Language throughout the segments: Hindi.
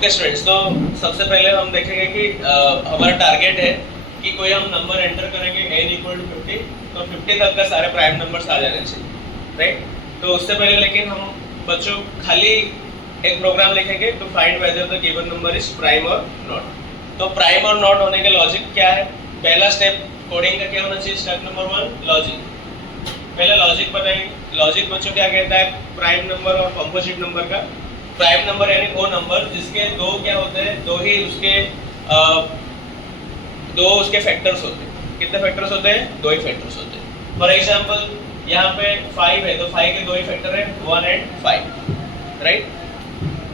ओके स्टूडेंट्स, तो सबसे पहले हम देखेंगे कि हमारा टारगेट है कि कोई हम नंबर एंटर करेंगे n इक्वल टू 50, तो 50 तक का सारे प्राइम नंबर्स आ जाने चाहिए, राइट। तो उससे पहले लेकिन हम बच्चों खाली एक प्रोग्राम लिखेंगे to find whether the given number is prime और नॉट। तो प्राइम और नॉट होने का लॉजिक क्या है? पहला स्टेप कोडिंग का क्या होना चाहिए? Step number 1 logic. पहले लॉजिक बताएंगे। लॉजिक बच्चों क्या कहता है? प्राइम नंबर और कंपोजिट नंबर का। प्राइम नंबर यानी वो नंबर जिसके दो क्या होते हैं, दो उसके फैक्टर्स होते हैं। कितने फैक्टर्स होते हैं? दो ही फैक्टर्स होते हैं। फॉर एग्जांपल यहाँ पे 5 है तो 5 के दो ही फैक्टर है, 1 एंड 5, राइट।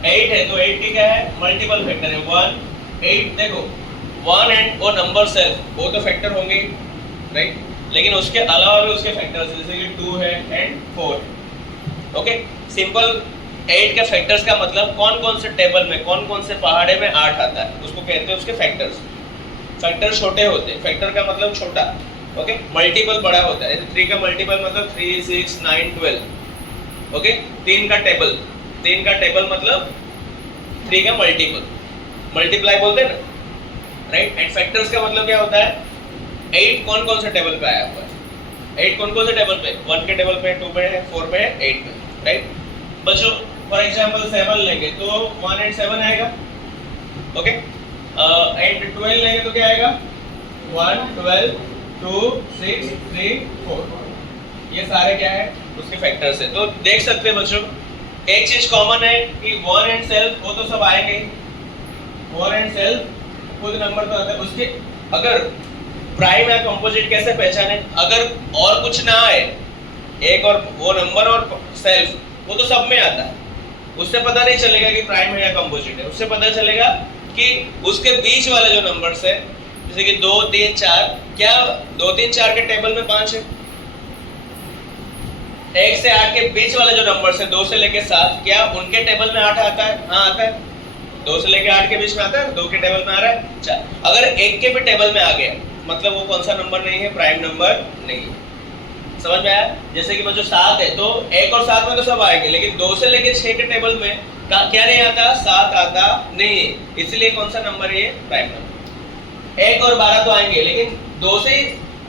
8 है तो 8 की क्या है? मल्टीपल फैक्टर है, 1 8। देखो 1 एंड वो नंबर सेल्फ वो तो फैक्टर होंगे, राइट, लेकिन उसके अलावा भी उसके फैक्टर्स जैसे कि 2 है एंड 4। ओके, सिंपल 8 के फैक्टर्स का मतलब कौन कौन से टेबल में, कौन कौन से पहाड़े में 8 आता है, उसको कहते हैं उसके फैक्टर्स। फैक्टर छोटे होते हैं, फैक्टर का मतलब छोटा, ओके। मल्टीपल बड़ा होता है। 3 का मल्टीपल मतलब 3 6 9 12, ओके। 3 का टेबल मतलब 3 का मल्टीपल, मल्टीप्लाई बोलते हैं ना, राइट। एंड फैक्टर्स का मतलब क्या होता है? 8 कौन कौन से टेबल पे आया हुआ है, 8 कौन कौन से टेबल पे? 1 के टेबल पे, 2 पे है, 4 पे है, 8 पे, राइट। बच्चों फॉर एग्जांपल 7 लेंगे तो 1 एंड 7 आएगा, ओके। एंड 12 लेंगे तो क्या आएगा? 1 12 2 6 3 4। ये सारे क्या है? उसके फैक्टर्स है। तो देख सकते हैं बच्चों, एक चीज कॉमन है कि 1 एंड सेल्फ वो तो सब आएंगे, 1 एंड सेल्फ खुद नंबर तो आता है। उसके अगर प्राइम या कंपोजिट कैसे पहचाने? अगर और कुछ ना आए, एक और वो नंबर और सेल्फ वो तो सब में आता है, उससे पता नहीं चलेगा कि प्राइम है या कंपोजिट है। उससे पता चलेगा कि उसके बीच वाले जो नंबर्स है, जैसे कि 2 3 4, क्या 2 3 4 के टेबल में 5 है? 1 से 8 के बीच वाले जो नंबर्स है 2 से लेके 7, क्या उनके टेबल में 8 आता है? हाँ आता है। 2 से लेके 8 के बीच में आता है, 2 के टेबल में आ रहा है। अच्छा, अगर 1 के भी टेबल में आ गया मतलब वो कौन सा नंबर नहीं है? प्राइम नंबर नहीं है। समझ में आया? जैसे कि बच्चों 7 है तो 1 और 7 में तो सब आएंगे, लेकिन 2 से लेके 6 के टेबल में क्या नहीं आता? 7 आता नहीं है। इसलिए कौन सा नंबर है ये? Prime number. 1 और 12 तो आएंगे, लेकिन 2 से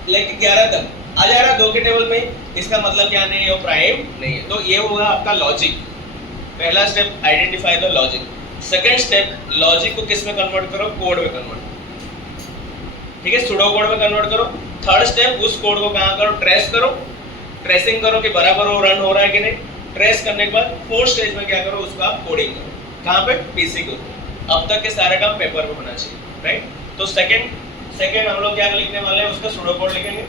लेके 11 तक आ जा रहा 2 के टेबल में, इसका मतलब क्या नहीं है? वो प्राइम नहीं है। तो ये होगा आपका लॉजिक। पहला step identify the logic. Second step, logic को किस में कन्वर्ट करो? कोड में कन्वर्ट, ठीक है, सुडो कोड में कन्वर्ट करो। थर्ड स्टेप, उस कोड को कहाँ करो? ट्रेस करो, ट्रेसिंग करो कि बराबर हो, रन हो रहा है कि नहीं। ट्रेस करने के बाद फोर्थ स्टेज में क्या करो? उसका कोडिंग करो। कहाँ पे? पीसी के ऊपर। अब तक के सारे काम पेपर में होना चाहिए, राइट। तो सेकंड हम लोग क्या लिखने वाले हैं? उसका सुडो कोड लिखेंगे,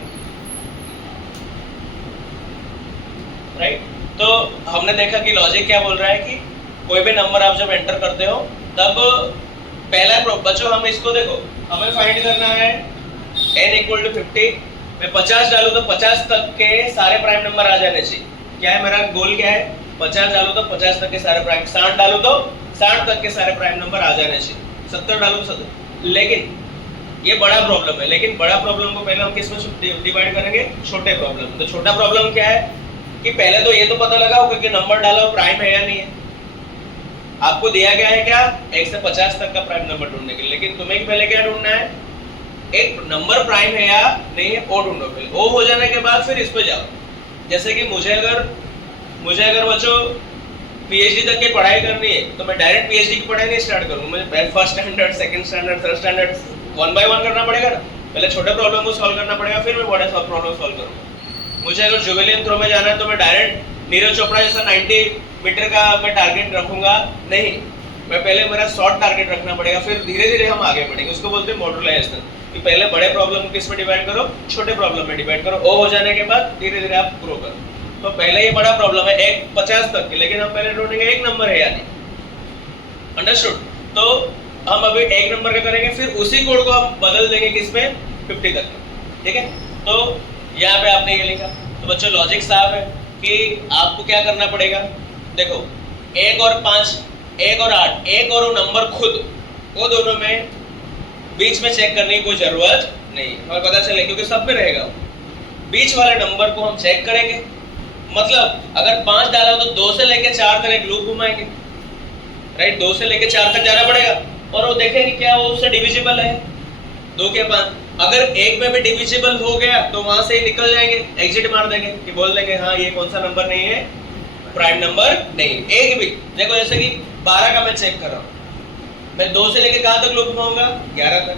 राइट। तो हमने देखा कि लॉजिक क्या बोल रहा है कि कोई भी नंबर आप जब एंटर करते हो तब पहला बच्चों हम इसको देखो, हमें फाइंड करना है n इक्वल टू 50। मैं 50 डालूं तो 50 तक के सारे प्राइम नंबर आ जाने चाहिए। क्या है मेरा गोल? क्या है? 50 डालूं तो 50 तक के सारे प्राइम, 60 डालूं तो 60 तक के सारे प्राइम नंबर आ जाने चाहिए, 70 डालूं तो 70। लेकिन ये बड़ा प्रॉब्लम है। लेकिन बड़ा प्रॉब्लम को पहले हम किस में डिवाइड करेंगे? छोटे प्रॉब्लम। तो छोटा प्रॉब्लम क्या है कि पहले तो ये तो पता लगाओ कि नंबर डालो प्राइम है या नहीं है। आपको दिया गया है क्या? 1 से 50 तक का प्राइम नंबर ढूंढने के लिए, लेकिन तुम्हें पहले क्या ढूंढना है? एक नंबर प्राइम है या नहीं है वो ढूंढो पहले। वो हो जाने के बाद फिर इस पे जाओ। जैसे कि मुझे अगर बच्चों पीएचडी तक की पढ़ाई करनी है तो मैं डायरेक्ट पीएचडी की पढ़ाई नहीं स्टार्ट करूंगा। मुझे first standard, second standard, third standard 1 by 1 करना पड़ेगा ना। पहले छोटे प्रॉब्लम को सॉल्व करना पड़ेगा, फिर मैं बड़े प्रॉब्लम सॉल्व करूंगा। मुझे अगर जुवेलियन थ्रो में जाना है तो मैं डायरेक्ट नीरज चोपड़ा जैसा 90 मीटर का मैं टारगेट रखूंगा नहीं। मैं पहले मेरा शॉर्ट टारगेट रखना पड़ेगा, फिर धीरे धीरे हम आगे बढ़ेंगे। उसको बोलते हैं मॉड्यूलाइजेशन, कि पहले बड़े प्रॉब्लम को किस में डिवाइड करो? छोटे प्रॉब्लम में डिवाइड करो। वो हो जाने के बाद धीरे धीरे आप ग्रो करो। तो पहले ये बड़ा प्रॉब्लम है 1 50 तक की, लेकिन हम पहले ढूंढेंगे एक नंबर है या नहीं। अंडरस्टूड? तो हम अभी एक नंबर का करेंगे, फिर उसी कोड को हम बदल देंगे किसमें? 50 तक, ठीक है। तो यहाँ पे आपने ये लिखा। तो बच्चों लॉजिक साफ है कि आपको क्या करना पड़ेगा। देखो 1 और 5, 1 और 8, 1 और नंबर खुद, वो दोनों में बीच में चेक करने की कोई जरूरत नहीं, हमें पता चले क्योंकि सब में रहेगा। बीच वाले नंबर को हम चेक करेंगे। मतलब अगर 5 डाला तो 2 से लेके 4 तक एक लूप घुमाएंगे, राइट। 2 से लेके 4 तक जाना पड़ेगा और वो देखेंगे क्या वो उससे डिविजिबल है 2 के 5। अगर एक में भी डिविजिबल हो गया तो वहां से ही निकल जाएंगे, एग्जिट मार देंगे कि बोल देंगे हाँ ये कौन सा नंबर नहीं है, प्राइम नंबर नहीं। एक भी देखो जैसे कि 12 का मैं चेक कर रहा हूँ, मैं 2 से लेके कहां तक लूप घुमाऊंगा 11 तक।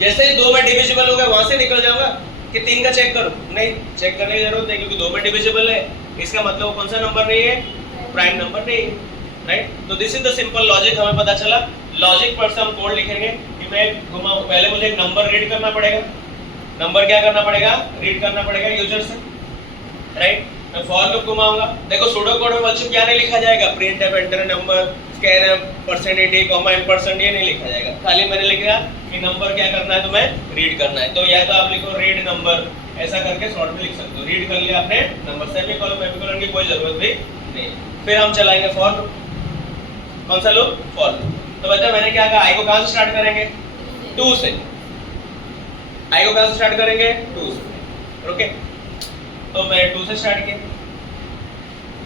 जैसे ही 2 में डिविजिबल हो गया वहां से निकल जाऊंगा कि 3 का चेक करूं, नहीं चेक करने की जरूरत है क्योंकि 2 में डिविजिबल है, इसका मतलब वो कौन सा नंबर नहीं है, प्राइम नंबर नहीं है, राइट। तो this is the simple logic, हमें पता चला। लॉजिक पर से हम कोड लिखेंगे कि मैं घुमाऊं, पहले मुझे एक नंबर रीड करना पड़ेगा, नंबर क्या करना पड़ेगा, रीड करना पड़ेगा यूजर से, राइट। मैं फॉर लूप घुमाऊंगा, देखो सूडो कोड में बच्चों क्या नहीं लिखा जाएगा, print F enter number scan percentage comma ampersand ये नहीं लिखा जाएगा, खाली मैंने लिखा कि नंबर क्या करना है तुम्हें रीड करना है। तो या तो आप लिखो रीड नंबर, ऐसा करके शॉर्ट में लिख सकते हो, रीड कर लिया आपने नंबर, सेमीकोलन की कोई जरूरत भी नहीं। फिर हम चलाएंगे फॉर लूप, कौन सा लूप, फॉर लूप। तो बच्चा मैंने क्या कहा, आई को कहां से स्टार्ट करेंगे, 2 से, आई को कहां से स्टार्ट करेंगे 2 से, ओके। तो मैं 2 से स्टार्ट किया,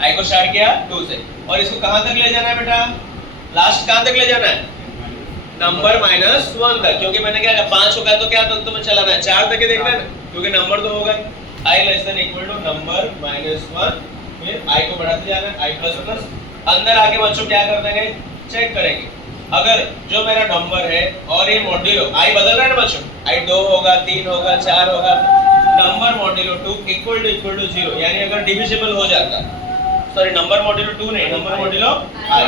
आई को स्टार्ट किया 2 से, और इसको कहां तक ले जाना है बेटा, लास्ट कहां तक ले जाना है, नंबर -1 तक, क्योंकि मैंने क्या कहा 5 होगा तो क्या तक तुम्हें चलाना है, 4 तक ही देखना है ना, क्योंकि नंबर तो होगा i <= नंबर -1, फिर i को बढ़ाते जाना है, i++। अंदर आके बच्चों क्या कर देंगे, चेक करेंगे अगर जो मेरा नंबर है और ये मॉड्यूलो i बदल रहा है ना बच्चों, i 2 होगा 3 होगा 4 होगा, नंबर मॉड्यूलो 2 = 0, यानी अगर डिविजिबल हो जाता, सॉरी नंबर मॉड्यूलो 2 नहीं, number modulo i,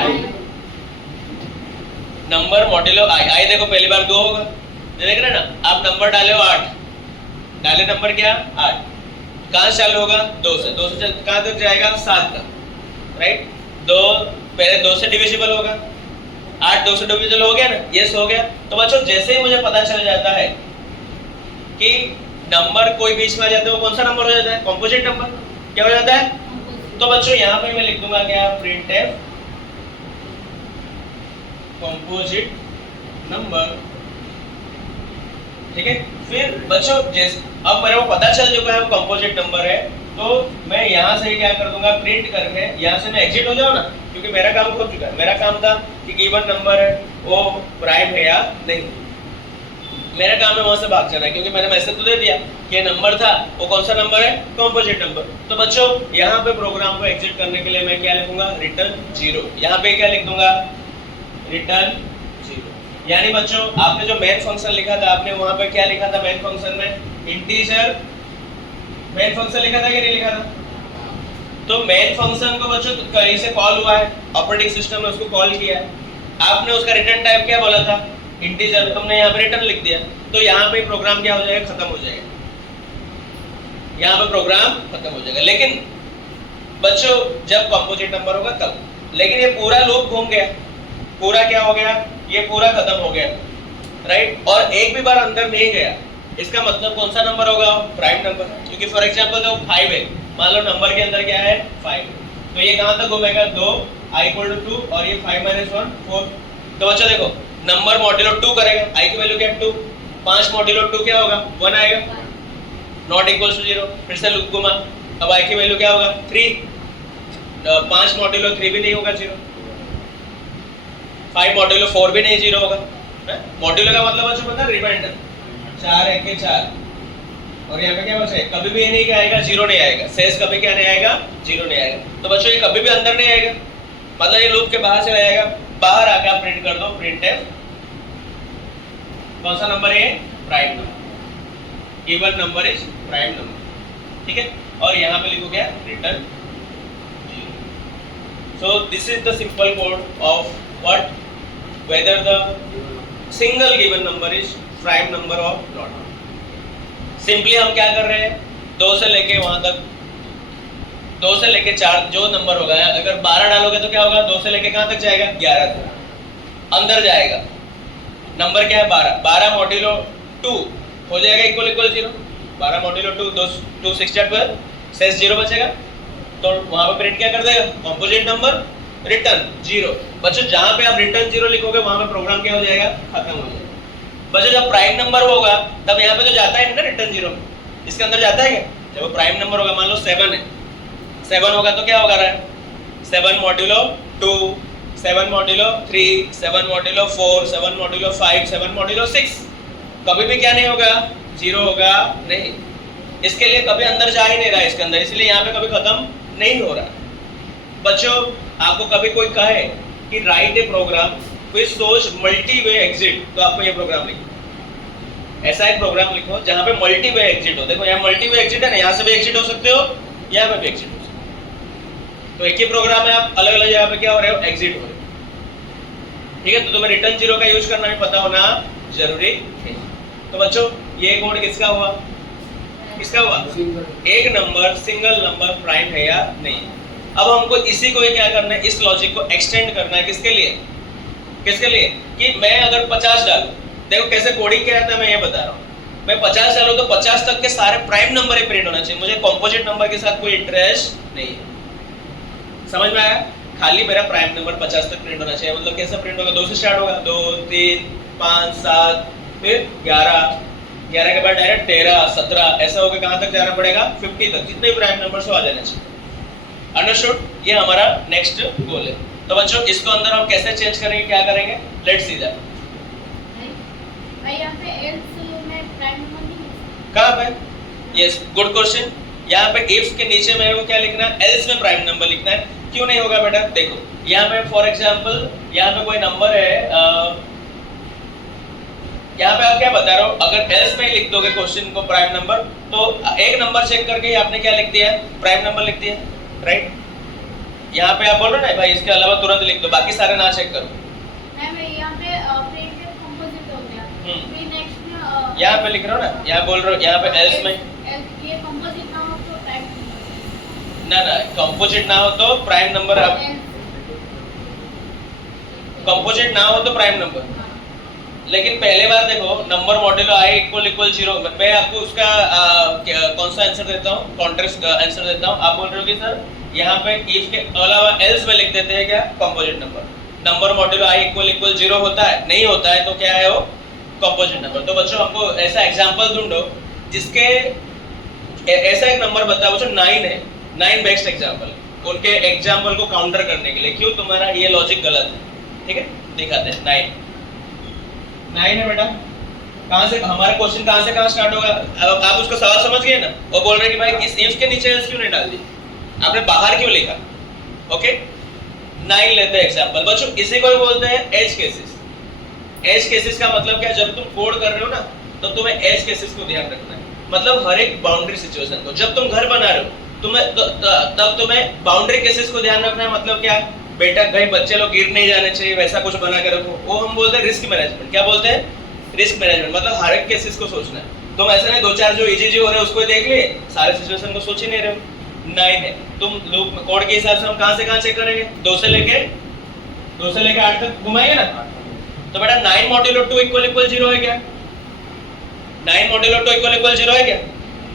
number modulo i देखो पहली बार 2 होगा, देख रहे हैं ना आप, नंबर डाले हो 8, डाले नंबर क्या 8, कहां से चालू होगा 2 से, 2 से कहां तक जाएगा 7 तक, राइट। 2 पहले 2 से डिविजिबल होगा, 8 2 से डिविजिबल हो गया ना, यस हो गया। तो बच्चों जैसे ही मुझे पता चल जाता है कि नंबर कोई बीच में आ जाता है, वो कौन सा नंबर हो जाता है, कंपोजिट नंबर, क्या हो जाता है। तो बच्चों यहाँ पे मैं लिख दूंगा क्या, printf कंपोजिट नंबर, ठीक है। फिर बच्चों जैसे अब मेरे को पता चल चुका है वो कंपोजिट नंबर है, तो मैं यहाँ से क्या कर दूंगा, प्रिंट करके यहाँ से मैं एग्जिट हो जाऊँ ना, क्योंकि मेरा काम हो चुका है। मेरा काम था कि गिवन नंबर है वो प्राइम है या नहीं, मेरा काम है वहां से भाग जाना है, क्योंकि मैंने मैसेज तो दे दिया कि ये नंबर था, वो कौन सा नंबर है, कंपोजिट नंबर। तो बच्चों यहाँ पे प्रोग्राम को एग्जिट करने के लिए मैं क्या लिखूंगा, रिटर्न 0। यहाँ पे क्या लिख दूंगा, रिटर्न 0। यानी बच्चों आपने जो मेन फंक्शन लिखा था, आपने वहां पे क्या लिखा था मेन फंक्शन में, इंटीजर मेन फंक्शन लिखा था कि नहीं लिखा था। तो मेन फंक्शन को बच्चों कहीं से कॉल हुआ है, ऑपरेटिंग सिस्टम ने उसको कॉल किया है, आपने उसका रिटर्न टाइप क्या बोला था, इंटीजर, तुमने यहाँ पे रिटर्न लिख दिया, तो यहाँ पे प्रोग्राम क्या हो जाएगा, खत्म हो जाएगा, यहाँ पे प्रोग्राम खत्म हो जाएगा। लेकिन बच्चों जब कंपोजिट नंबर होगा तब, लेकिन ये पूरा लूप घूम गया, पूरा क्या हो गया, ये पूरा खत्म हो गया, राइट। और एक भी बार अंदर नहीं गया, इसका मतलब कौन सा नंबर होगा, प्राइम नंबर, क्योंकि फॉर एग्जांपल जो 5 है, मान लो नंबर के अंदर क्या है 5, तो ये कहां तक घूमेगा, 2 i = 2 और ये 5 - 1 4। तो बच्चों देखो नंबर मॉड्यूलो 2 करेगा, i की वैल्यू क्या है 2, 5 मॉड्यूलो 2 क्या होगा 1 आएगा, नॉट इक्वल टू 0, फिर से लूप घुमा, अब i की वैल्यू क्या होगा 3, 5 मॉड्यूलो 3 भी नहीं होगा 0, 5 मॉड्यूलो 4 भी नहीं 0 होगा। मॉड्यूलो का मतलब बच्चों पता है रिमाइंडर, 4 1 के 4, और यहाँ पे क्या बचे, कभी भी ये नहीं आएगा 0 नहीं आएगा, शेष कभी क्या नहीं आएगा 0 नहीं आएगा। तो बच्चों ये कभी भी अंदर नहीं आएगा, मतलब ये लूप के बाहर चला जाएगा, बाहर आकर आप प्रिंट कर दो, printf कौन सा नंबर है, prime number, given number is prime number, ठीक है। और यहाँ पे लिखो क्या, return 0। So this is the simple code of what, whether the single given number is prime number और नॉट। सिंपली हम क्या कर रहे हैं, 2 से लेके वहां तक, 2 से लेके 4 जो नंबर होगा, अगर 12 डालोगे तो क्या होगा, 2 से लेके कहां तक जाएगा 11 तक, अंदर जाएगा। नंबर क्या है 12, 12 मॉड्यूलो 2 हो जाएगा इक्वल 0, 12 मॉड्यूलो 2 2 6 12, शेष 0 बचेगा, तो वहां पे प्रिंट क्या कर देगा, कंपोजिट नंबर रिटर्न 0। बच्चों जहां पे आप रिटर्न 0 लिखोगे वहां पे प्रोग्राम क्या हो जाएगा, खत्म हो जाएगा। बच्चों जब प्राइम नंबर होगा तब यहाँ पे तो जाता है ना रिटर्न 0, इसके अंदर जाता है क्या, जब प्राइम नंबर होगा, मान लो 7 है, 7 होगा तो क्या होगा रहा है, 7 modulo 2 7 modulo 3, 7 modulo 4, 7 modulo 5, 7 modulo 6, कभी भी क्या नहीं होगा, 0 होगा नहीं। इसके लिए कभी अंदर जा ही नहीं रहा है इसके अंदर, इसलिए यहाँ पे कभी खत्म नहीं हो रहा। बच्चों आपको कभी कोई कहे कि write a program which shows multi way exit, तो आपको ये प्रोग्राम लिखो, ऐसा एक प्रोग्राम लिखो जहाँ पे मल्टी वे एग्जिट हो। देखो यहाँ मल्टी वे एग्जिट है ना, यहाँ से भी एग्जिट हो सकते हो, यहाँ पे भी एग्जिट हो सकते हो। तो एक ही प्रोग्राम है, आप अलग अलग जगह पे क्या हो रहे हो, एग्जिट हो रहे हो। ठीक है, तो तुम्हें रिटर्न जीरो का यूज करना भी पता होना जरूरी है। तो बच्चों ये कोड किसका हुआ, किसका हुआ, एक नंबर सिंगल नंबर प्राइम है या नहीं। अब हमको इसी को क्या करना है, इस लॉजिक को एक्सटेंड करना है, किसके लिए, किसके लिए, कि मैं अगर 50 डालूं, देखो कैसे कोडिंग क्या आता है मैं ये बता रहा हूँ, मैं 50 डालूं तो 50 तक के सारे प्राइम नंबर ही प्रिंट होना चाहिए, मुझे कॉम्पोजिट नंबर के साथ कोई इंटरेस्ट नहीं है। समझ में आया, खाली मेरा प्राइम नंबर 50 तक प्रिंट होना चाहिए। मतलब कैसे प्रिंट होगा, 2 से स्टार्ट होगा, 2 3 5 7 फिर 11, 11 के बाद डायरेक्ट 13 17 ऐसा होकर कहां तक जाना पड़ेगा, 50 तक, जितने प्राइम नंबर से आ जाना चाहिए। अंडरस्टूड, ये हमारा नेक्स्ट गोल है। तो बच्चों इसको अंदर हम कैसे चेंज करेंगे, क्या करेंगे, लेट्स सी दैट। भाई यहाँ पे एल्स में प्राइम नंबर नहीं, कहां पे, यस गुड क्वेश्चन। यहाँ पे इफ के नीचे मेरे को क्या लिखना है, एल्स में प्राइम नंबर लिखना है। क्यों नहीं होगा बेटा, देखो यहाँ पे फॉर एग्जांपल यहाँ पे कोई नंबर है, यहाँ पे आप क्या बता रहे हो, अगर एल्स में ही लिख दोगे क्वेश्चन को प्राइम नंबर, तो एक नंबर चेक करके आपने क्या लिख दिया, प्राइम नंबर लिख दिया, राइट। यहाँ पे आप बोल रहे हो ना भाई इसके अलावा तुरंत लिख दो, बाकी सारे ना चेक करो। मैं यहाँ पे प्रिंट कंपोजिट हो गया, फिर नेक्स्ट में यहाँ पे लिख रहे हो ना, यहाँ बोल रहे हो, यहाँ पे एल्स में ये कंपोजिट ना हो तो प्राइम ना कंपोजिट ना हो तो प्राइम नंबर, आप कंपोजिट ना हो तो प्राइम नंबर। लेकिन पहले बार देखो number modulo i equal equal 0, मैं आपको उसका कौन सा आंसर देता हूँ, कॉन्ट्रास्ट आंसर देता हूँ। आप बोल रहे हो कि सर यहाँ पे इफ के अलावा एल्स में लिख देते हैं क्या, composite number. Number modulo i equal equal 0 होता है, नहीं होता है तो क्या है वो, कंपोजिट नंबर। तो बच्चों हमको ऐसा एग्जांपल ढूंढो जिसके ऐसा एक नंबर बताओ बच्चों, 9 है, 9 बेस्ट एग्जांपल, उनके एग्जांपल को काउंटर करने के लिए। क्यों, तुम्हारा ये लॉजिक गलत है, ठीक है, दिखाते हैं। 9 है बेटा, कहां से हमारा क्वेश्चन कहां स्टार्ट होगा, अब आप उसका सवाल समझ गए ना, वो बोल रहे हैं कि भाई इस इफ के नीचे एल्स क्यों नहीं डाल दी, आपने बाहर क्यों लिखा। ओके 9 लेते हैं एग्जांपल। बच्चों इसी को बोलते हैं एज केसेस। एज केसेस का मतलब क्या, जब तुम कोड कर रहे हो ना तो तुम्हें एज केसेस को ध्यान रखना है। मतलब हर एक बाउंड्री सिचुएशन को, जब तुम घर बना रहे हो तब तुम्हें बाउंड्री केसेस को ध्यान रखना है। मतलब क्या, बेटा कहीं बच्चे लोग गिर नहीं जाने चाहिए, वैसा कुछ बना के रखो, वो हम बोलते हैं रिस्क मैनेजमेंट। क्या बोलते हैं, रिस्क मैनेजमेंट। मतलब हर एक केसेस को सोचना है। तुम ऐसा नहीं 2-4 जो इजी हो रहे हैं उसको देख लिए, सारे सिचुएशन को सोच ही नहीं रहे हो। 9 है, तुम लूप कोड के हिसाब से हम कहां से कहां चेक करेंगे, 2 से लेके 8 तक घुमाएंगे ना। तो बेटा 9 मॉड्यूलो 2 इक्वल इक्वल 0 है क्या, 9 मॉड्यूलो 2 इक्वल इक्वल 0 है क्या,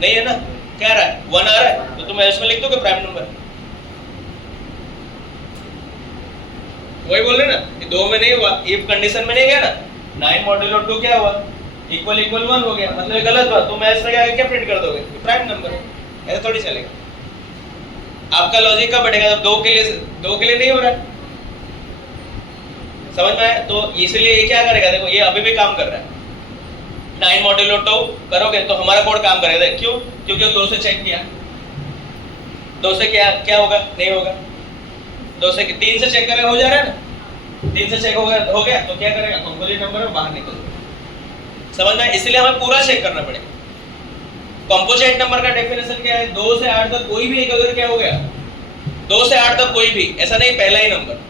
नहीं है ना, क्या आ रहा है, 1 आ रहा है, तो तुम इसमें लिख दोगे प्राइम नंबर। वही बोल रहे ना, ये 2 में नहीं हुआ, इफ कंडीशन में नहीं गया ना, 9 मॉड्यूलो 2 क्या हुआ, इक्वल इक्वल 1 हो गया, मतलब ये गलत हुआ। तुम इसमें क्या प्रिंट कर दोगे, प्राइम नंबर। ऐसा थोड़ी चलेगा, आपका लॉजिक का बढ़ेगा जब 2 के लिए नहीं हो रहा है। समझ में आया, तो इसलिए ये क्या करेगा, देखो ये अभी भी काम कर रहा है। 9 मॉड्यूलो 2 करोगे तो हमारा कोड काम करेगा। क्यों, क्योंकि 2 से चेक किया, 2 से क्या होगा, नहीं होगा। 2 से 3 से चेक करेगा, हो जा रहा है ना, 3 से चेक हो गया तो क्या करेगा, कंपोजिट नंबर में बाहर निकल जाएगा। समझ में, इसलिए हमें पूरा चेक करना पड़ेगा। कंपोजिट नंबर का डेफिनेशन क्या है, 2 से 8 तक कोई भी एक अगर क्या हो गया, 2 से 8 तक कोई भी, ऐसा नहीं पहला ही नंबर,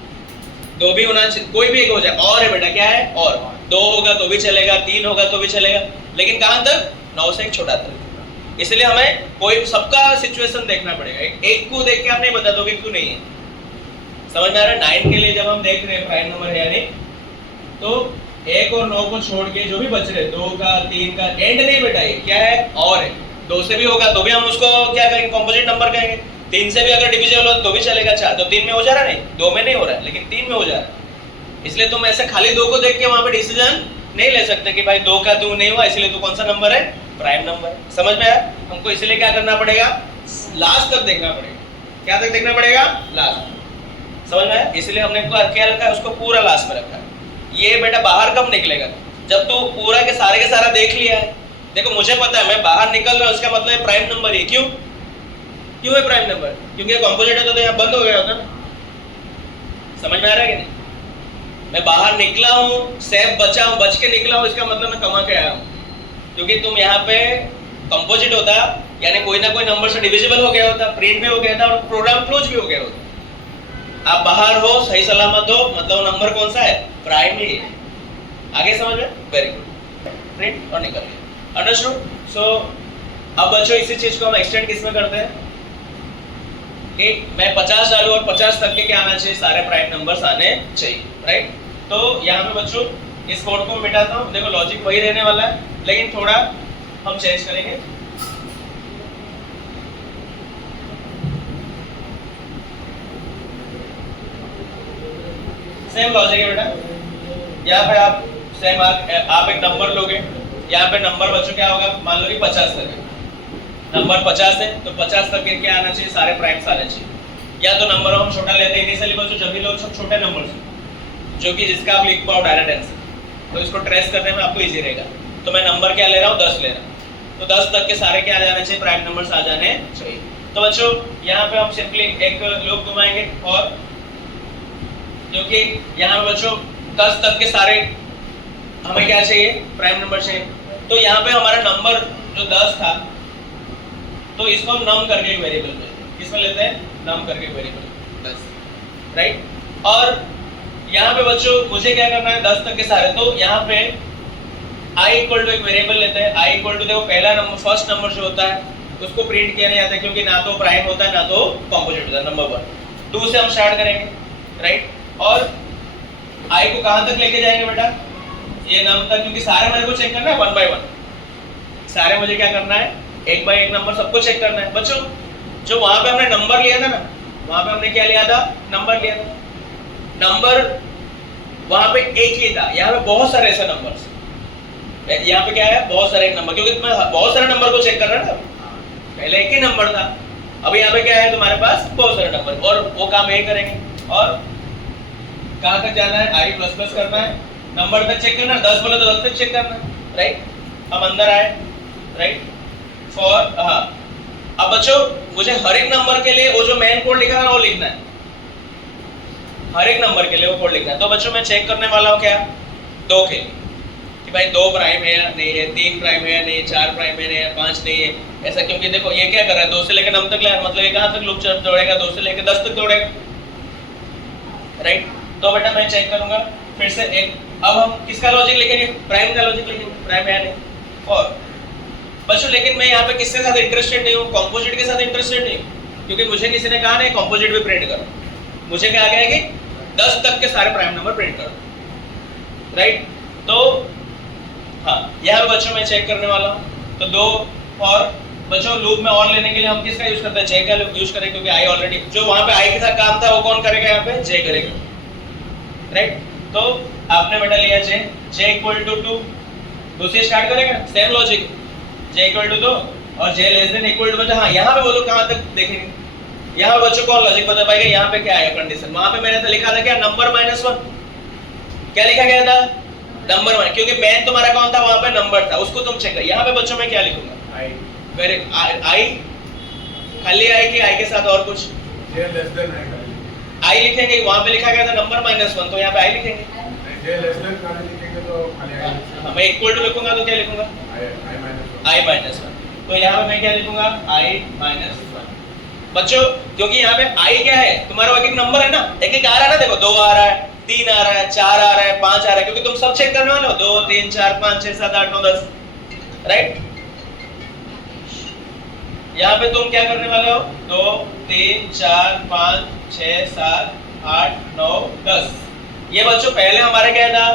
2 भी होना चाहिए, कोई भी एक हो जाए। और है बेटा, क्या है, और 2 होगा तो भी चलेगा, 3 होगा तो भी चलेगा, लेकिन कहां तक, 9 से एक छोटा तक। इसलिए हमें कोई सबका सिचुएशन देखना पड़ेगा, एक को देख के आप नहीं बता दोगे क्यों नहीं है। समझ में आ रहा है। 9 के लिए जब हम देख रहे हैं प्राइम नंबर है या नहीं, तो 1 और 9 को छोड़ के जो भी बच रहे 2 का 3 का एंड नहीं बेटा, ये क्या है, और है। 2 से भी होगा तो भी हम उसको क्या कहेंगे, कंपोजिट नंबर कहेंगे। 3 से भी अगर डिविजिबल हो तो भी चलेगा। 4 तो 3 में हो जा रहा है, नहीं 2 में नहीं हो रहा है, लेकिन 3 में हो जा रहा है। इसलिए तुम ऐसे खाली 2 को देख के वहां पे डिसीजन नहीं ले सकते कि भाई 2 का 2 नहीं हुआ, इसलिए तो कौन सा नंबर है, प्राइम नंबर। समझ में आया। हमको इसलिए क्या करना पड़ेगा, लास्ट तक देखना पड़ेगा। क्या तक देखना पड़ेगा, लास्ट। समझ में आया? इसलिए हमने क्या रखा है, उसको पूरा लास्ट में रखा है। ये बेटा बाहर कब निकलेगा, जब तू पूरा के सारा देख लिया है। देखो मुझे पता है मैं बाहर निकल रहा हूँ, इसका मतलब प्राइम नंबर ही। क्यों है प्राइम नंबर? क्योंकि कंपोजिट है तो यहाँ बंद हो गया होता ना। समझ में आ रहा है कि नहीं? मैं बाहर निकला हूँ, सेफ बचा हूँ, बच के निकला हूँ, इसका मतलब मैं कमा के आया हूँ। क्योंकि तुम यहाँ पे कंपोजिट होता यानी कोई ना कोई नंबर से डिविजिबल हो गया होता, प्रिंट भी हो गया था और प्रोग्राम क्लोज भी हो गया होता। आप बाहर हो, सही सलामत हो, मतलब नंबर कौन सा है? प्राइम ही है। आगे समझ में? Very good. प्रिंट और निकल गया। अंडरस्टूड? सो अब बच्चों इसी चीज को हम एक्सटेंड किस में करते हैं कि मैं 50 डालू और 50 तक के क्या आना चाहिए? सारे प्राइम नंबर्स आने चाहिए, राइट? तो यहाँ पे बच्चों इस कोड को मिटाता हूँ। देखो लॉजिक वही रहने वाला है, लेकिन थोड़ा हम चेंज करेंगे। सेम लॉजिक है बेटा। यहाँ पे आप सेम आप एक नंबर लोगे, यहाँ पे नंबर बच्चों क्या होगा? मान लो कि 50 तक है, नंबर 50 है तो 50 तक के क्या आना चाहिए? सारे प्राइम्स आने चाहिए। या तो नंबर हम छोटा लेते हैं इनिशियली बच्चों, जब भी लोग सब छोटे नंबर से जो कि जिसका आप लिख पाओ डायरेक्ट आंसर, तो इसको ट्रेस करने में आपको इजी रहेगा। तो मैं नंबर क्या ले रहा हूँ? 10 ले रहा हूँ, तो 10 तक के सारे क्या आ जाने चाहिए? प्राइम नंबर्स आ जाने चाहिए। तो बच्चों यहाँ पे हम सिंपली एक लूप घुमाएंगे, और क्योंकि यहाँ पे बच्चों 10 तक के सारे हमें क्या चाहिए? प्राइम नंबर चाहिए। तो यहाँ पे हमारा नंबर जो 10 था, तो इसको हम नम करके एक वेरिएबल में किसमें लेते हैं? नम करके वेरिएबल 10, राइट? और यहाँ पे बच्चों मुझे क्या करना है? 10 तक के सारे, तो यहाँ पे i इक्वल टू एक वेरिएबल लेते हैं। i इक्वल टू देखो पहला नंबर, फर्स्ट नंबर जो होता है उसको प्रिंट किया नहीं जाता, क्योंकि ना तो प्राइम होता है ना तो कंपोजिट होता है। नंबर 1 2 से हम स्टार्ट करेंगे, राइट? और i को कहाँ तक लेके जाएंगे बेटा? ये नम तक, क्योंकि सारे मेरे को चेक करना है 1 बाय 1। सारे मुझे क्या करना है? एक बाय एक नंबर सबको चेक करना है। बच्चों जो वहां पे हमने नंबर लिया था ना, वहां पे हमने क्या लिया था? नंबर लिया था। नंबर वहां पे एक ही था, यहाँ पे बहुत सारे ऐसे नंबर्स। यहाँ पे क्या है? बहुत सारे एक नंबर, क्योंकि तुम्हें बहुत सारे नंबर को चेक कर रहा है ना। पहले एक ही नंबर था, अब यहाँ पे क्या है? तुम्हारे पास बहुत सारे नंबर, और वो काम यही करेंगे। और कहाँ तक जाना है? i प्लस प्लस करना है, नंबर तक चेक करना है। 10 बोले तो 10 तक चेक करना है, राइट? हम अंदर आए, राइट? फॉर हाँ, अब बच्चों मुझे हर एक नंबर के लिए वो जो मेन कोड लिखा है ना वो लिखना है। हर एक नंबर के लिए वो कोड लिखना है। तो बच्चों मैं चेक करने वाला हूँ क्या? 2 के लिए कि भाई 2 प्राइम है या नहीं है, 3 प्राइम है या नहीं, 4 प्राइम है या 5 नहीं है, ऐसा। क्योंकि देखो ये क्या कर रहा है? 2 से लेकर 9 तक ले, मतलब ये कहाँ तक लूप दौड़ेगा? 2 से लेकर 10 तक दौड़ेगा, राइट? तो बेटा मैं चेक करूंगा फिर से एक। अब हम किसका लॉजिक लिखेंगे? प्राइम का लॉजिक लिखेंगे, प्राइम है नहीं। और बच्चों लेकिन मैं यहाँ पे किसके साथ इंटरेस्टेड नहीं हूँ? कंपोजिट के साथ इंटरेस्टेड नहीं हूँ, क्योंकि मुझे किसी ने कहा नहीं कंपोजिट भी प्रिंट करो। मुझे क्या आ गया कि 10 तक के सारे प्राइम नंबर प्रिंट करो, राइट? तो हाँ, यहाँ बच्चों मैं चेक करने वाला हूँ। तो 2 और बच्चों लूप में और लेने के लिए हम किसका यूज करते हैं? जे का यूज करें, क्योंकि आई ऑलरेडी जो वहां पे आई के साथ काम था वो कौन करेगा? यहाँ पे जे करेगा, राइट? तो आपने बेटा लिया जे इक्वल टू 2, 2 से स्टार्ट करेगा। Same logic, j equal to 2 और j less than equal to बचा। हाँ, यहाँ पे वो लोग कहाँ तक देखेंगे? यहाँ बच्चों कौन लॉजिक बता पाएगा? यहाँ पे क्या आएगा कंडीशन? वहां पे मैंने तो लिखा था क्या? नंबर -1। क्या लिखा गया था? नंबर 1, क्योंकि मेन तुम्हारा कौन था? वहां पे नंबर था, उसको तुम चेक कर। यहाँ पे बच्चों मैं क्या लिखूंगा? आई। वेरी आई, खाली आई कि आई के साथ और कुछ? जे लेस देन आई लिखेंगे। वहां पे लिखा गया था नंबर -1, तो यहाँ पे आई लिखेंगे। जे लेस देन खाली लिखेंगे तो खाली आई। मैं इक्वल टू लिखूंगा तो क्या लिखूंगा? आई माइनस 1। तो यहाँ पे मैं क्या लिखूंगा? आई माइनस 1। बच्चों क्योंकि यहाँ पे आई क्या है? तुम्हारा एक एक नंबर है ना, एक एक आ रहा है ना। देखो 2 आ रहा है, 3 आ रहा है, 4 आ रहा है, 5 आ रहा है, क्योंकि तुम सब चेक करने वाले हो। 2 3 4 5 6 7 8 9 10, राइट? यहाँ पे तुम क्या करने वाले हो? 2 3 4 5 6 7 8 9 10। ये बच्चों पहले हमारा क्या था?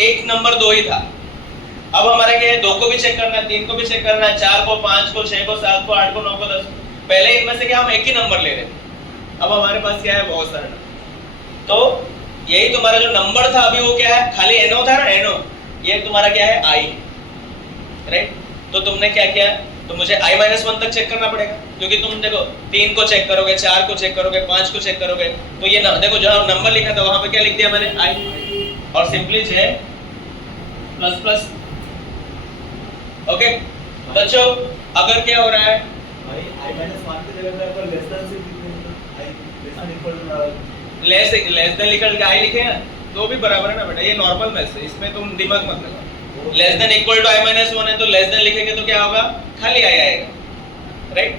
एक नंबर 2 ही था। अब हमारा क्या है? 2 को भी चेक करना है, 3 को भी चेक करना है, 4 को, 5 को, 6 को, 7 को, 8 को, 9 को, 10। पहले इनमें से क्या हम एक ही नंबर ले रहे थे। अब हमारे पास क्या है? बहुत सारे नंबर। तो यही तुम्हारा जो नंबर था अभी वो क्या है? खाली एनो था ना, एनो। ये तुम्हारा क्या है? आई, राइट? तो तुमने क्या किया? तो मुझे i-1 तक चेक करना पड़ेगा, क्योंकि तुम देखो 3 को चेक करोगे, 4 को चेक करोगे, 5 को चेक करोगे, तो ये ना देखो जहां नंबर लिखा था वहां पे क्या लिख दिया मैंने i, और simply j plus plus. Okay बच्चों, अगर क्या हो रहा है भाई i-1 की जगह पर लेस देन से लेस देन लिखल के i लिखे हैं तो भी बराबर है ना बेटा, ये नॉर्मल मैथ्स है, इसमें तुम दिमाग मत लगाओ। Less than equal to i-1 है तो लेस देन लिखेंगे तो क्या होगा, खाली i आएगा, राइट?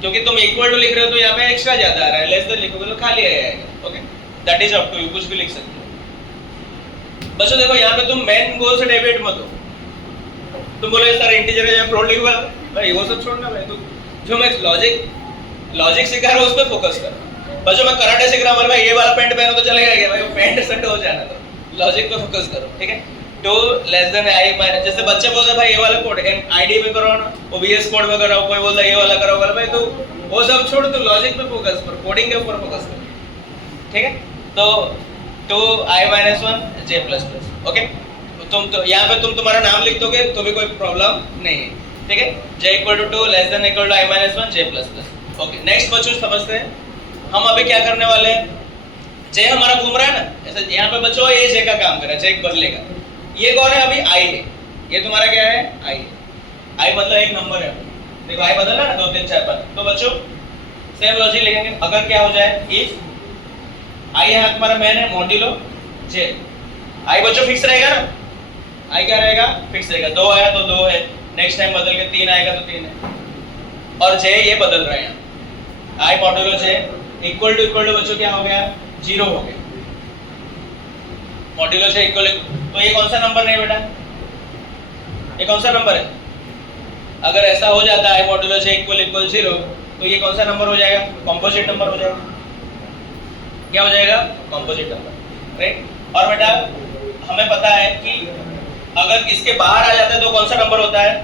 क्योंकि तुम इक्वल टू लिख रहे हो तो यहाँ पे एक्स्ट्रा ज्यादा आ रहा है, लेस देन लिखोगे तो खाली i आएगा। Okay, that is up to you, कुछ भी लिख सकते हो। बच्चों देखो यहाँ पे तुम मेन गोल से डेविएट मत हो। तुम बोले सर इंटीजर है या फ्लोट लिखूंगा, भाई वो सब छोड़ना भाई, तो जो मैं लॉजिक सिखा रहा हूँ उस पर फोकस कर। बच्चों मैं कराटे सीख रहा हूँ, भाई ये वाला पैंट पहनो तो चलेगा क्या, भाई पैंट शर्ट हो जाना, तो लॉजिक पे फोकस करो, ठीक है? Two less than i minus, जैसे बच्चे बोलते हैं भाई ये वाला कोड आईडी में करो ना, ओबीएस कोड में कराओ, कोई बोलता है ये वाला कराओ, भाई तो वो सब छोड़, तो लॉजिक पे फोकस कर, कोडिंग के ऊपर फोकस कर, ठीक है? तो टू i-1 j++, ओके? तुम तो यहाँ पे तुम तुम्हारा नाम लिख दोगे तो भी कोई प्रॉब्लम नहीं है, ठीक है? j = 2 less than equal to i-1 j++। Okay, next बच्चों समझते हैं हम अभी क्या करने वाले हैं। j हमारा घूम रहा है ना, ऐसे यहाँ पे बच्चों ये j का काम कर रहा है, j बदलेगा। ये कौन है अभी, i है, ये तुम्हारा क्या है, i है। i मतलब एक नंबर है, देखो i बदल रहा है ना 2 3 4 5, तो बच्चों सेम लॉजिक लिखेंगे। अगर क्या हो जाए, इफ i है तुम्हारा मेन है, मॉड्यूलो j, i बच्चों फिक्स रहेगा ना, i क्या रहेगा, फिक्स रहेगा। 2 आया तो 2 है, नेक्स्ट टाइम बदल के 3 आएगा तो 3 है, और j ये बदल रहे हैं, i modulo j equal to बच्चों क्या हो गया, 0 हो गया। मॉड्यूलो j इक्वल, तो ये कौन सा नंबर नहीं बेटा, ये कौन सा नंबर है? अगर ऐसा हो जाता है मॉड्यूलो j इक्वल 0, तो ये कौन सा नंबर हो जाएगा, कंपोजिट नंबर हो जाएगा। क्या हो जाएगा, कंपोजिट नंबर, राइट? और बेटा हमें पता है कि अगर इसके बाहर आ जाता है तो कौन सा नंबर होता है,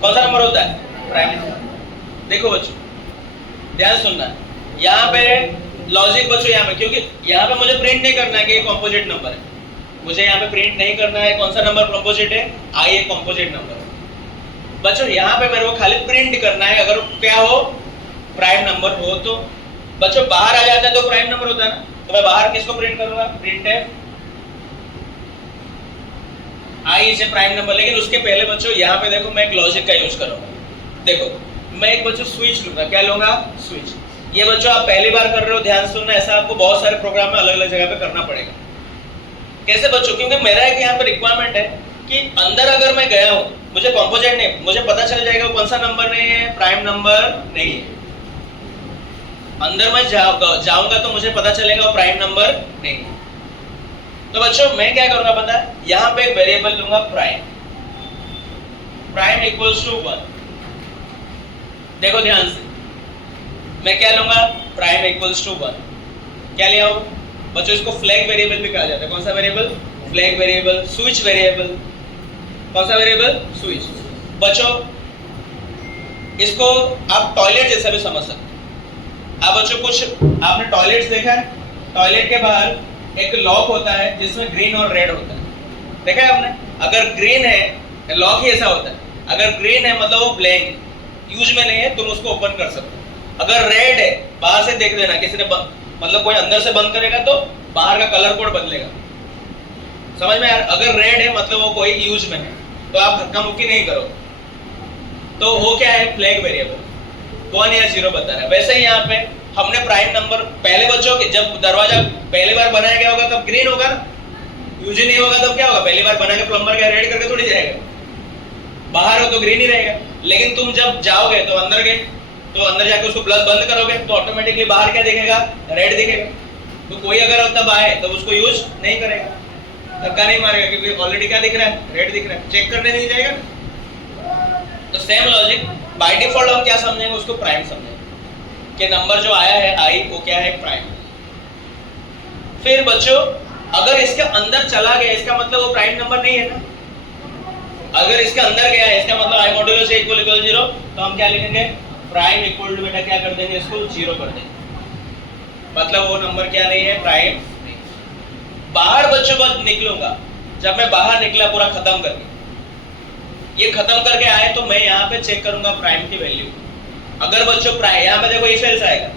कौन सा नंबर होता है, प्राइम नंबर। देखो बच्चों ध्यान सुनना, यहाँ पे लॉजिक बच्चों, यहाँ पे क्योंकि यहाँ पे मुझे प्रिंट नहीं करना है कि ये कंपोजिट नंबर है, मुझे यहाँ पे प्रिंट नहीं करना है कौन सा नंबर कंपोजिट है, i एक कंपोजिट नंबर है। बच्चों यहाँ पे मेरे को खाली प्रिंट करना है, अगर क्या हो, प्राइम नंबर हो। तो बच्चों बाहर आ जाता है तो प्राइम नंबर होता है ना, तो मैं बाहर किसको प्रिंट करूंगा, प्रिंट है i is a prime number. लेकिन उसके पहले बच्चों यहाँ पे देखो मैं एक लॉजिक का यूज करूंगा। देखो मैं एक बच्चों स्विच लूंगा, क्या लूंगा, स्विच। ये बच्चों आप पहली बार कर रहे हो, ध्यान सुनना, ऐसा आपको बहुत सारे प्रोग्राम में अलग अलग जगह पे करना पड़ेगा। कैसे बच्चों, क्योंकि मेरा एक यहाँ पे रिक्वायरमेंट है कि अंदर अगर मैं गया हूँ, मुझे कंपोजिट नहीं, मुझे पता चल जाएगा कौन सा नंबर नहीं है, प्राइम नंबर नहीं है। अंदर मैं जाऊंगा तो मुझे पता चलेगा प्राइम नंबर नहीं है। तो बच्चों मैं क्या करूंगा पता है, यहाँ पे एक वेरिएबल लूंगा प्राइम, प्राइम इक्वल्स टू 1। देखो ध्यान से, मैं क्या लूंगा, प्राइम इक्वल्स टू 1। क्या लिया हूं बच्चों, इसको फ्लैग वेरिएबल भी कहा जाता है। कौन सा variable, flag variable, switch variable. कौन सा वेरिएबल, स्विच। बच्चों इसको आप टॉयलेट जैसा भी समझ सकते हो। आप बच्चों कुछ आपने टॉयलेट्स देखा है, टॉयलेट के बाहर एक लॉक होता है जिसमें ग्रीन और रेड होता है, देखा है आपने? अगर ग्रीन है, लॉक ही ऐसा होता है, अगर ग्रीन है मतलब वो ब्लैंक है, यूज में नहीं है, तुम उसको ओपन कर सकते हो। अगर रेड है, बाहर से देख लेना, किसी ने मतलब कोई अंदर से बंद करेगा तो बाहर का कलर कोड बदलेगा, समझ में यार? अगर रेड है मतलब वो कोई यूज में है, तो आप धक्का मुक्की नहीं करो। तो वो क्या है, फ्लैग वेरिएबल 1 या 0 बता रहा है। वैसे ही यहाँ पे हमने प्राइम नंबर पहले बच्चों के, जब दरवाजा पहली बार बनाया गया होगा तब ग्रीन होगा ना, यूज ही नहीं होगा तब क्या होगा, पहली बार बना के प्लम्बर क्या रेड करके थोड़ी जाएगा, बाहर हो तो ग्रीन ही रहेगा। लेकिन तुम जब जाओगे तो अंदर गए, तो अंदर जाके उसको प्लस बंद करोगे तो ऑटोमेटिकली बाहर क्या दिखेगा, रेड दिखेगा। तो कोई अगर तब आए तो उसको यूज नहीं करेगा, धक्का नहीं मारेगा, क्योंकि ऑलरेडी क्या दिख रहा है, रेड दिख रहा है, चेक करने नहीं जाएगा। तो सेम लॉजिक बाय डिफॉल्ट हम क्या समझेंगे, उसको प्राइम समझेंगे कि नंबर जो आया है i वो क्या है, प्राइम। फिर बच्चों अगर इसके अंदर चला गया, इसका मतलब वो प्राइम नंबर नहीं है ना। अगर इसके अंदर गया है, इसका मतलब i मॉड्यूलो j इक्वल 0, तो हम क्या लिखेंगे, प्राइम इक्वल टू बेटा क्या कर देंगे, इसको 0 कर देंगे, मतलब वो नंबर क्या नहीं है, प्राइम नहीं। बाहर बच्चों बस निकलूंगा, जब मैं बाहर निकला पूरा खत्म करके, ये खत्म करके आए तो मैं यहाँ पे चेक करूंगा प्राइम की वैल्यू। अगर बच्चों प्राइम यहाँ पे देखो इस वैल्यू से आएगा,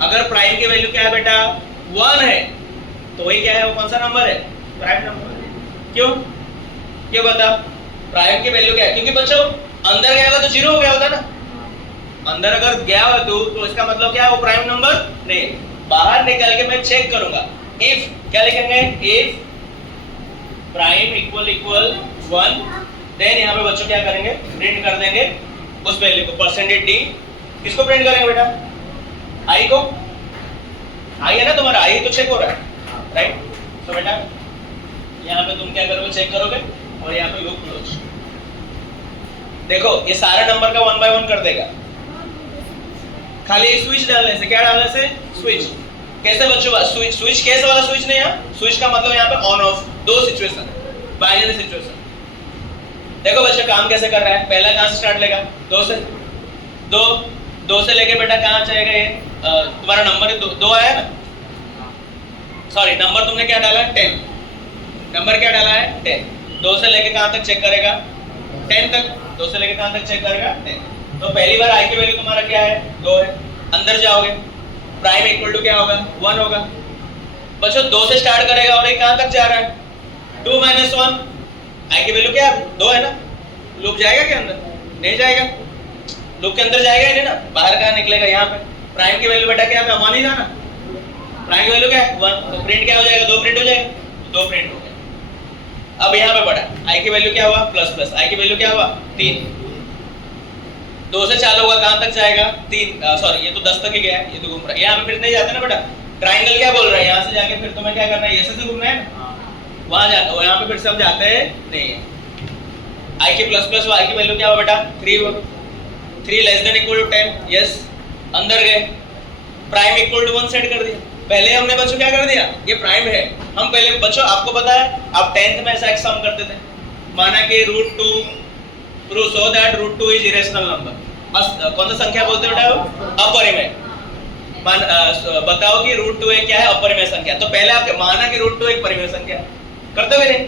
अगर प्राइम की वैल्यू क्या है बेटा 1 है तो वही क्या है, वो कौन सा नंबर है, प्राइम नंबर। क्यों क्यों बता, प्राइम की वैल्यू क्या है, क्योंकि बच्चों अंदर गया तो 0 हो गया होता ना, अंदर अगर गया हो तो इसका मतलब क्या है, वो प्राइम नंबर नहीं। बाहर निकल के मैं चेक करूंगा, इफ क्या लिखेंगे, इफ प्राइम इक्वल 1, देन यहाँ पे बच्चों क्या करेंगे, प्रिंट कर देंगे उस वैल्यू को, परसेंटेज डी। किसको प्रिंट करेंगे बेटा, आई को, आई है ना तुम्हारा, आई तो चेक हो रहा है राइट। तो बेटा यहाँ पे तुम क्या करोगे, चेक करोगे और यहाँ पे लूप क्लोज। देखो ये सारे नंबर का 1 बाय 1 कर देगा, खाली एक स्विच डालने से, क्या डालने से, स्विच। कैसे बच्चों, स्विच कैसे वाला स्विच नहीं है, स्विच का मतलब यहाँ पे ऑन ऑफ, दो सिचुएशन, बाइनरी सिचुएशन। देखो बच्चों काम कैसे कर रहा है, पहला कहाँ से स्टार्ट लेगा, 2 से, 2 से लेके बेटा कहाँ जाएगा, ये तुम्हारा नंबर 2 आया ना, सॉरी नंबर तुमने क्या डाला है 10, नंबर क्या डाला है 10, 2 से लेके कहाँ तक चेक करेगा 10 तक, 2 से लेके कहाँ तक चेक करेगा 10। तो पहली बार आई की वैल्यू तुम्हारा क्या है 2 है, अंदर जाओगे प्राइम इक्वल टू क्या होगा 1 होगा। बच्चों 2 से स्टार्ट करेगा और ये कहाँ तक जा रहा है 2 - 1, आई की वैल्यू क्या है 2 है ना, लूप जाएगा क्या अंदर, नहीं जाएगा, लूप के अंदर जाएगा ही नहीं ना, बाहर कहाँ निकलेगा, यहाँ पे प्राइम की वैल्यू बेटा क्या था 1 ही था ना, प्राइम की वैल्यू क्या है 1, तो प्रिंट क्या हो जाएगा 2 प्रिंट हो जाएगा, 2 प्रिंट हो गया। अब यहाँ पे पढ़ा आई की वैल्यू क्या हुआ प्लस प्लस, आई की वैल्यू क्या हुआ 3, 2 से चालू होगा कहाँ तक जाएगा 3, सॉरी ये तो 10 तक ही गया है, ये तो घूम रहा है, यहाँ पे फिर नहीं जाते ना बेटा, ट्राइंगल क्या बोल रहा है, यहाँ से जाके फिर तुम्हें क्या करना है, ऐसे से घूमना है ना, वहां जाते हो, यहाँ पे फिर सब जाते हैं नहीं है। आई की प्लस प्लस आई की वैल्यू क्या हुआ बेटा 3 हुआ, 3 less than equal to 10, yes अंदर गए, प्राइम इक्वल टू 1 सेट कर दिया। पहले हमने बच्चों क्या कर दिया, ये प्राइम है, हम पहले बच्चों आपको पता है आप 10th में ऐसा एक सम करते थे, माना कि √2 prove so that √2 is irrational number, कौन सा संख्या बोलते बेटा वो अपरिमेय, बताओ कि √2 एक क्या है अपरिमेय संख्या, तो पहले आप माना कि √2 एक परिमेय संख्या करते हुए नहीं,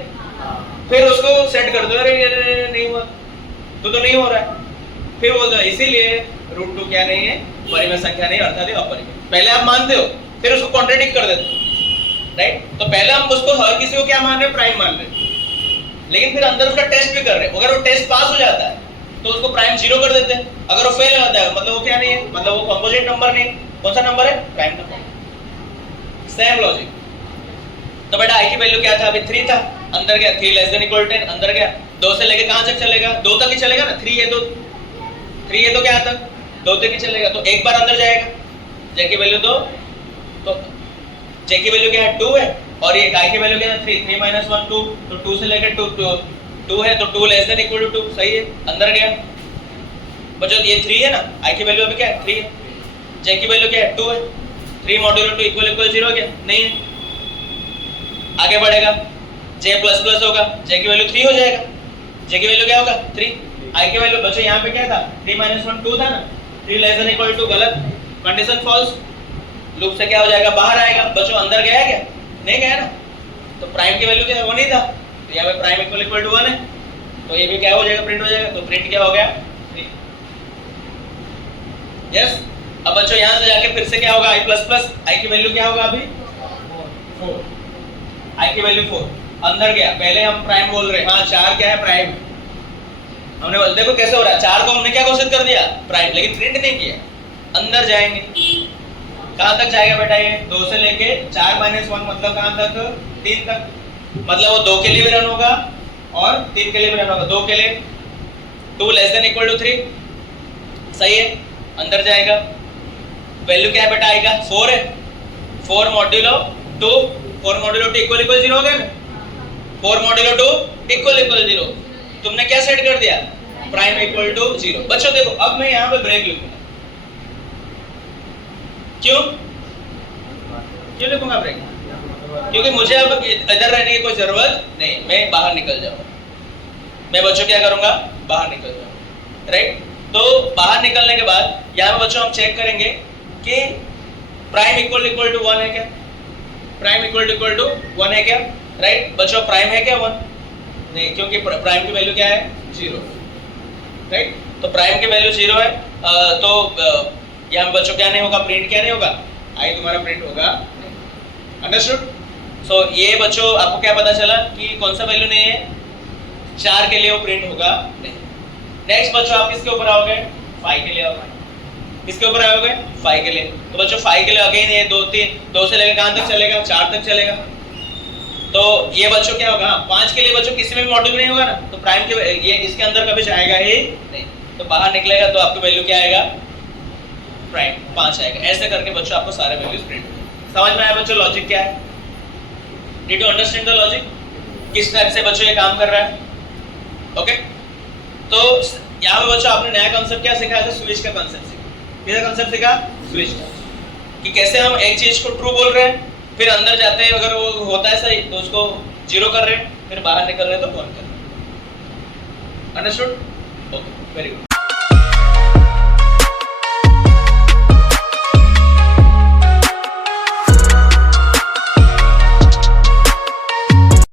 फिर उसको सेट कर दो, अरे नहीं हुआ तो नहीं हो रहा है, फिर बोल दो इसीलिए √2 क्या नहीं है परिमेय संख्या नहीं अर्थात ये अपरिमेय, पहले आप मानते हो फिर उसको कॉन्ट्रडिक्ट कर देते राइट। तो पहले हम उसको हर किसी को क्या मान रहे प्राइम मान रहे, लेकिन फिर अंदर उसका टेस्ट भी कर रहे, अगर वो टेस्ट पास हो जाता है तो उसको प्राइम 0 कर देते हैं, अगर वो फेल हो जाता है मतलब वो क्या नहीं है, मतलब वो कंपोजिट नंबर नहीं, कौन सा नंबर है प्राइम नंबर। सेम लॉजिक, तो बेटा आई की वैल्यू क्या था अभी 3 था, अंदर गया 3 लेस देन इक्वल 10, अंदर गया 2 से लेके कहां तक चलेगा 2 तक ही चलेगा ना, 3 है तो 3 है तो क्या तक 2 तक ही चलेगा, तो एक बार अंदर जाएगा, जे की वैल्यू 2, तो जे की वैल्यू क्या है 2 है, और ये आई की वैल्यू क्या है 3, 3 - 1 2, तो 2 से लेकर 2 है तो 2 लेस देन इक्वल टू 2, सही है अंदर गया। बच्चों ये 3 है ना, आई की वैल्यू अभी क्या है 3 है, जे की वैल्यू क्या है 2 है, 3 मॉड्यूलो 2 इक्वल 0 क्या नहीं है, आगे बढ़ेगा जे प्लस प्लस होगा, जे की वैल्यू 3 हो जाएगा, जे की वैल्यू क्या होगा 3, आई की वैल्यू बच्चों यहाँ पे क्या था 3 - 1 2 था ना, 3 लेस देन इक्वल टू गलत, कंडीशन फॉल्स, लूप से क्या हो जाएगा बाहर आएगा, बच्चों अंदर गया क्या नहीं गया ना, तो प्राइम की वैल्यू क्या 1 ही था, तो यहाँ पे प्राइम इक्वल टू 1 है, तो ये भी क्या हो जाएगा प्रिंट हो जाएगा, तो प्रिंट क्या हो गया 3, यस। अब बच्चों यहाँ से जाके फिर से क्या होगा आई प्लस प्लस, आई की वैल्यू क्या होगा अभी 4, आई की वैल्यू 4, अंदर गया, पहले हम प्राइम बोल रहे हैं, हाँ 4 क्या है प्राइम, हमने बोल देखो कैसे हो रहा है, 4 को हमने क्या घोषित कर दिया प्राइम, लेकिन प्रिंट नहीं किया, अंदर जाएंगे कहां तक जाएगा बेटा ये 2 से लेके 4 - 1 मतलब कहां तक 3 तक, मतलब वो 2 के लिए भी रन होगा और 3 के लिए भी रन होगा, 2 के लिए 2 लेस देन इक्वल टू 3, सही है अंदर जाएगा, वैल्यू क्या है बेटा आएगा 4 है, 4 मॉड्यूलो 2, 4 मॉड्यूलो 2 इक्वल 0 हो गया ना, 4 मॉड्यूलो 2 इक्वल 0, तुमने क्या सेट कर दिया प्राइम इक्वल टू 0। बच्चों देखो अब मैं यहाँ पे ब्रेक लिखूंगा, क्यों लिखूंगा ब्रेक, क्योंकि मुझे अब इधर रहने की कोई जरूरत नहीं, मैं बाहर निकल जाऊंगा, मैं बच्चों क्या करूंगा बाहर निकल जाऊंगा राइट। तो बाहर निकलने के बाद यहाँ पे बच्चों हम चेक करेंगे कि प्राइम इक्वल टू 1 है क्या, प्राइम इक्वल टू 1 है क्या राइट। बच्चों प्राइम है क्या 1 नहीं, क्योंकि प्राइम की वैल्यू क्या है 0, राइट। तो प्राइम की वैल्यू 0 है, तो यहाँ बच्चों क्या नहीं होगा, प्रिंट क्या नहीं होगा, आई तुम्हारा प्रिंट होगा। अंडरस्टूड। सो ये बच्चों आपको क्या पता चला कि कौन सा वैल्यू नहीं है, 4 के लिए वो प्रिंट होगा नहीं। नेक्स्ट बच्चों आप किसके ऊपर आओगे, 5 के लिए आओगे। किसके ऊपर आओगे, 5 के लिए। तो बच्चों 5 के लिए अगेन ये 2 से लेकर कहां तक चलेगा, 4 तक चलेगा। तो ये बच्चों क्या होगा, 5 के लिए बच्चों किसी में भी मॉड्यूल नहीं होगा ना, तो प्राइम के ये इसके अंदर कभी जाएगा ही नहीं, तो बाहर निकलेगा तो आपका वैल्यू क्या आएगा, प्राइम 5 आएगा। ऐसे करके बच्चों आपको सारे वैल्यूज प्रिंट होंगे। समझ में आया बच्चों लॉजिक क्या है? Did you understand the logic, किस टाइप से बच्चों ये काम कर रहा है? ओके। तो यहाँ पे बच्चों आपने नया कॉन्सेप्ट क्या सीखा है, स्विच का कॉन्सेप्ट सीखा। किसका कॉन्सेप्ट सीखा, स्विच का, कि कैसे हम एक चीज को ट्रू बोल रहे हैं, फिर अंदर जाते हैं अगर वो होता है सही तो उसको 0 कर रहे हैं, फिर बाहर निकल रहे हैं तो 1 कर रहे हैं। अंडरस्टूड? Okay, very good.